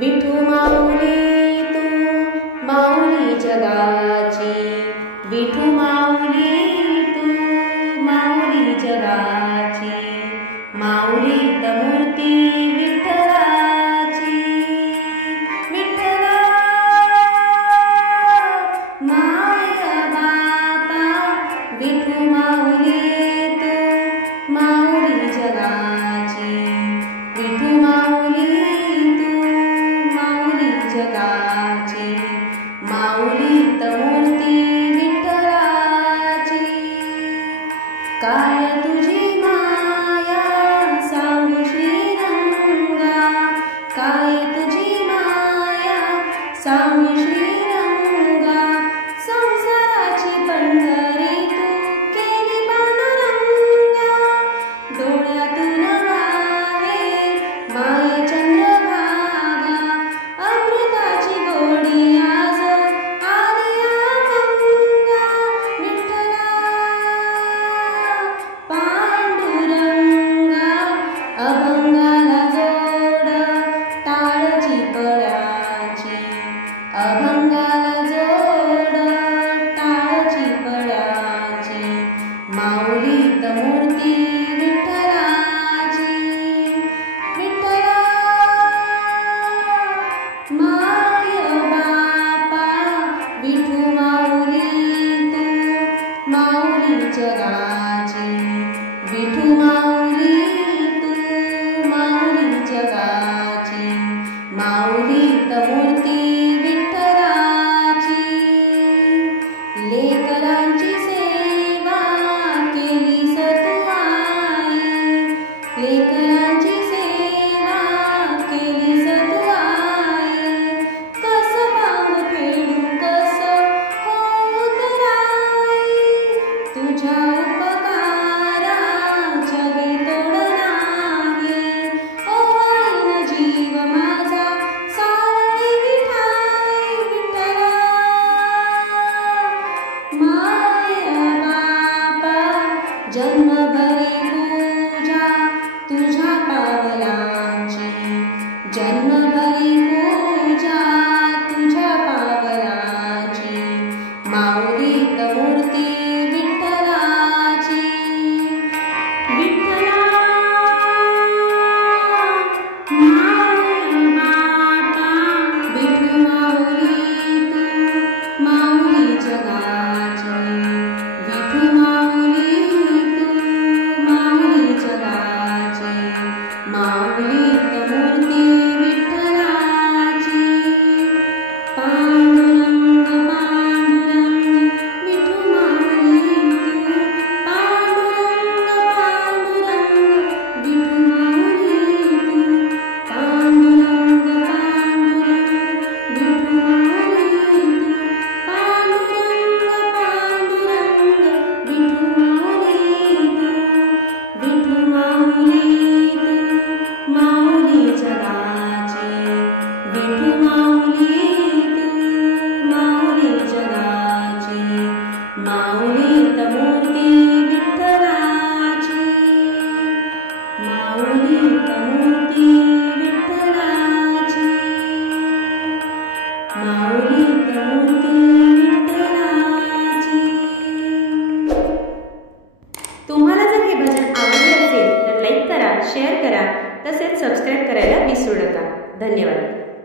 विठू माऊली तू माऊली जगाची, विठू माऊली तू माऊली जगाची, माऊली मूर्ती विठ्ठलाची, विठ्ठला माय बापा, विठू माऊली तू माऊली जगाची, विठू माऊली जगाची, माऊली मूर्ती विठ्ठलाची, काय तुझी माया सांगू श्रीरंगा, काय तुझी माया सांगू श्रीरंगा, संसाराची पंढरी तू केली पांडुरंगा, डोळ्यातून वाहे माये चंद्रभागा, अमृताची गोडी आज आली अभंगा, विठ्ठला पांडुरंगा, अभंगाला जोड टाळची पळाची, अभंगाला जोड टाळची पळाची, माऊली मूर्ती विठ्ठलाची, विठ्ठला माय बापा, विठू माऊली तू माऊली जगाची, विठू माऊली तू माऊली जगाची, माऊली मूर्ती विठ्ठलाची, लेकरांची सेवा केली तू आई, लेकरांची सेवा केली तू आई, कसं भाव फेडू कसं होत नाही, तुझ्या उपकारा जगी तोड नाही, ओ आईन जीव माझा सावळी विठाई, विठ्ठला माय बापा, जन्मभरी पूजा तुझ्या पावलांची, जन्मभरी पूजा तुझ्या पावलांची, माऊली मूर्ती विठ्ठलाची, विठ्ठला माय बापा, विठू माऊली तू माऊली जगाची, विठू माऊली तू माऊली जगाची, माऊली मूर्ती विठ्ठलाची, पांडुरंग पांडुरंग विठू माऊली तू, पांडुरंग पांडुरंग विठू माऊली तू, पांडुरंग पांडुरंग विठू माऊली तू, पांडुरंग पांडुरंग विठू माऊली तू, विठू माऊली तू माऊली जगाची, विठू माऊली तू माऊली जगाची, माऊली मूर्ती विठ्ठलाची, माऊली मूर्ती विठ्ठलाची, माऊली मूर्ती विठ्ठलाची. तुम्हाला जर हे भजन आवडले असेल तर लाईक करा, शेअर करा, तसेच सबस्क्राईब करायला विसरू नका. धन्यवाद.